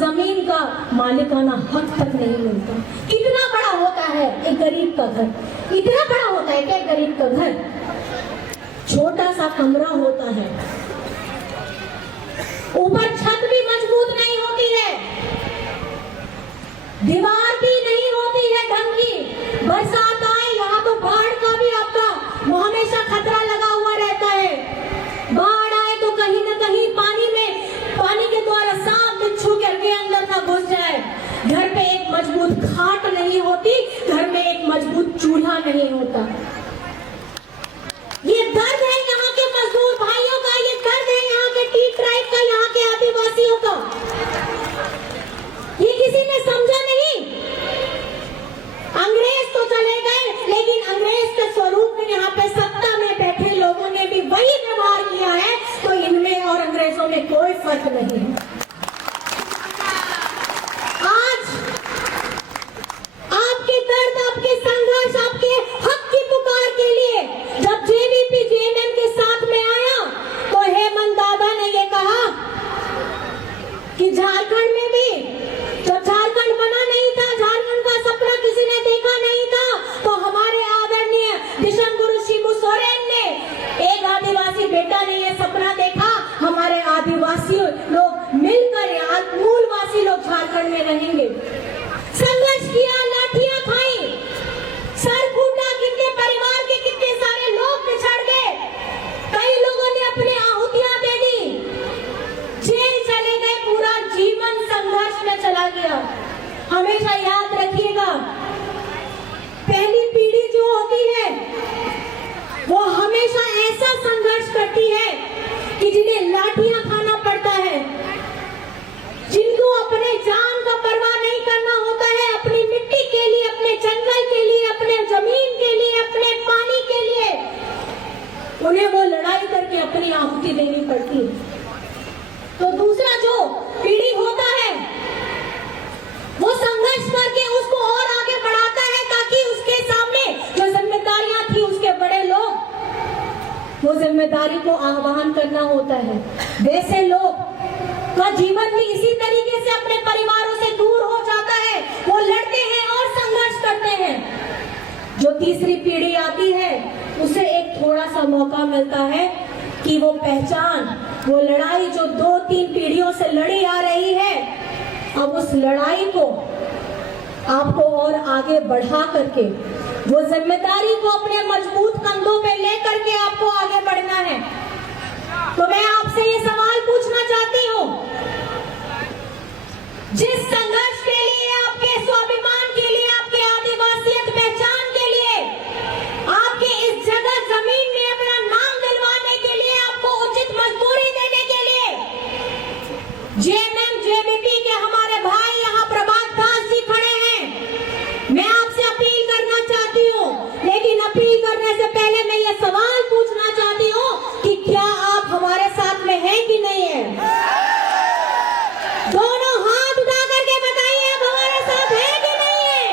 जमीन का मालिकाना हक तक नहीं मिलता। कितना बड़ा होता है एक गरीब का घर, इतना बड़ा होता है क्या एक गरीब का घर? छोटा सा कमरा होता है, ऊपर छत भी मजबूत नहीं होती है, दीवार भी नहीं होती है ढंग की। बरसात आए यहाँ तो बाढ़ का भी आपका हमेशा खतरा लगा हुआ रहता है। बाढ़ आए तो कहीं ना कहीं पानी के द्वारा सांप बिच्छू करके अंदर ना घुस जाए। घर पे एक मजबूत खाट नहीं होती, घर में एक मजबूत चूल्हा नहीं होता। ये दर्द है यहाँ के मजदूर भाइयों का, ये दर्द है यहाँ के टी ट्राइब का, यहाँ के आदिवासियों का। ये किसी ने समझा नहीं। अंग्रेज तो चले गए, लेकिन अंग्रेज के स्वरूप में यहाँ पे सत्ता में बैठे लोगों ने भी वही व्यवहार किया है, तो इनमें और अंग्रेजों में कोई फर्क नहीं है। आज आपके दर्द, आपके संघर्ष, आपके हक की पुकार के लिए जब जेवीपी जेएमएम के साथ में आया तो हेमंत दादा ने ये कहा कि झारखंड में भी जब झारखंड बना नहीं था, झारखंड का सपना किसी ने देखा नहीं था, तो हमारे आदरणीय दिशम गुरु शिबू सोरेन ने, एक आदिवासी बेटा ने ये सपना देखा, हमारे आदिवासी लोग मिलकर यहाँ मूलवासी लोग झारखंड में रहेंगे। संघर्ष किया, लाठियां खाई, सर फूटा, कितने परिवार के कितने सारे लोग पिछड़ गए, कई लोगों ने अपनी आहुतियां दे दी, जेल चले गए, पूरा जीवन संघर्ष में चला गया। हमेशा याद रखिएगा, पहली पीढ़ी जो होती है वो हमेशा ऐसा संघर्ष करती है कि जिन्हें लाठियां खाना पड़ता है, जिनको अपने जान का परवाह नहीं करना होता है, अपनी मिट्टी के लिए, अपने जंगल के लिए, अपने जमीन के लिए, अपने पानी के लिए, उन्हें वो लड़ाई करके अपनी आहुति देनी पड़ती है। तो दूसरा जो पीढ़ी होता है वो संघर्ष करके उसको और आगे बढ़ाता है, ताकि उसके सामने जो जिम्मेदारियां थी उसके बड़े लोग, वो जिम्मेदारी को आह्वान करना होता है। वैसे लोग का जीवन भी इसी तरीके से अपने परिवारों से दूर हो जाता है, वो लड़ते हैं और संघर्ष करते हैं। जो तीसरी पीढ़ी आती है उसे एक थोड़ा सा मौका मिलता है कि वो पहचान, वो लड़ाई जो 2-3 पीढ़ियों से लड़ी आ रही है, अब उस लड़ाई को आपको और आगे बढ़ा करके वो जिम्मेदारी को अपने मजबूत कंधों पे लेकर के आपको आगे बढ़ना है। तो मैं आपसे ये सवाल पूछना चाहती हूँ, जिस संघर्ष के लिए, आपके स्वाभिमान के लिए, आपके आदिवासियत पहचान के लिए, आपके इस जगह जमीन में अपना नाम दिलवाने के लिए, आपको उचित मजदूरी देने के लिए, जेएमएम जेवीपी के हमारे भाई यहाँ प्रभात दास जी खड़े हैं। मैं आपसे अपील करना चाहती हूँ, लेकिन अपील करने से पहले मैं ये सवाल पूछना चाहती हूँ कि क्या आप हमारे साथ में हैं कि नहीं है? दोनों हाथ उठा करके बताइए, आप हमारे साथ हैं कि नहीं है?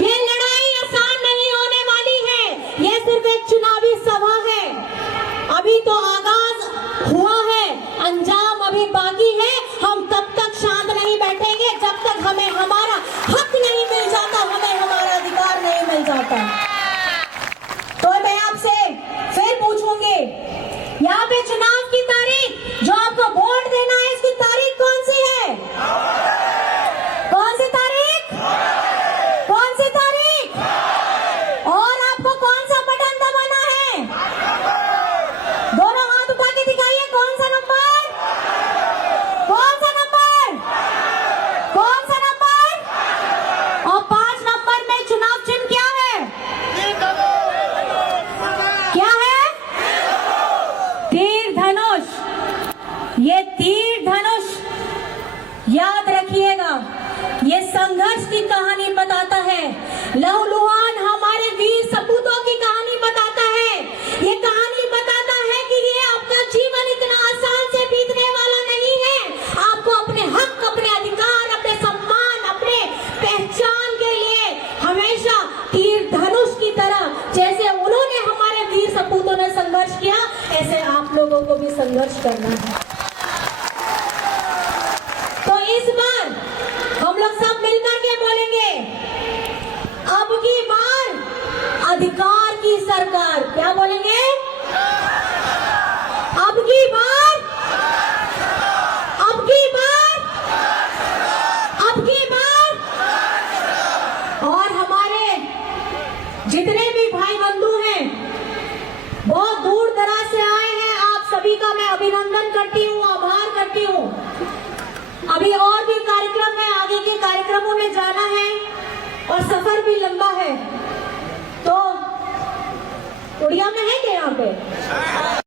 ये लड़ाई आसान नहीं होने वाली है, ये सिर्फ एक चुनावी सभा है, अभी तो आगाज हुआ है, अंजाम अभी बाकी है। हम तब तक शांत नहीं बैठेंगे जब तक हमें हमारा हक नहीं मिल जाता, हमें हमारा अधिकार नहीं मिल जाता। तो मैं आपसे फिर पूछूंगी, यहाँ पे चुनाव की तारीख, जो आपको वोट देना है, इसकी तारीख कौन सी है? कौन सी तारीख? कौन सी तारीख? और आपको कौन सा बटन दबाना है? दोनों हाथ उठा के दिखाइए, कौन सा नंबर? कौन सा नंबर? कौन सा नंबर? और 5 नंबर में चुनाव चिन्ह क्या है? क्या है? तीर धनुष। ये तीर धनुष याद रखिएगा, ये संघर्ष की कहानी बताता है, लहूलुहान हमारे वीर सपूतों की कहानी बताता है। ये कहानी बताता है कि ये आपका जीवन इतना आसान से बीतने वाला नहीं है। आपको अपने हक, अपने अधिकार, अपने सम्मान, अपने पहचान के लिए हमेशा तीर धनुष की तरह, जैसे उन्होंने हमारे वीर सपूतों ने संघर्ष किया, ऐसे आप लोगों को भी संघर्ष करना है। तो इस अधिकार की सरकार। क्या बोलेंगे? अब की बार, अब की बार, अब की बार। और हमारे जितने भी भाई बंधु हैं, बहुत दूर दराज से आए हैं, आप सभी का मैं अभिनंदन करती हूँ, आभार करती हूँ। अभी और भी कार्यक्रम है, आगे के कार्यक्रमों में जाना है और सफर भी लंबा है। तो उड़िया में है क्या यहाँ पे?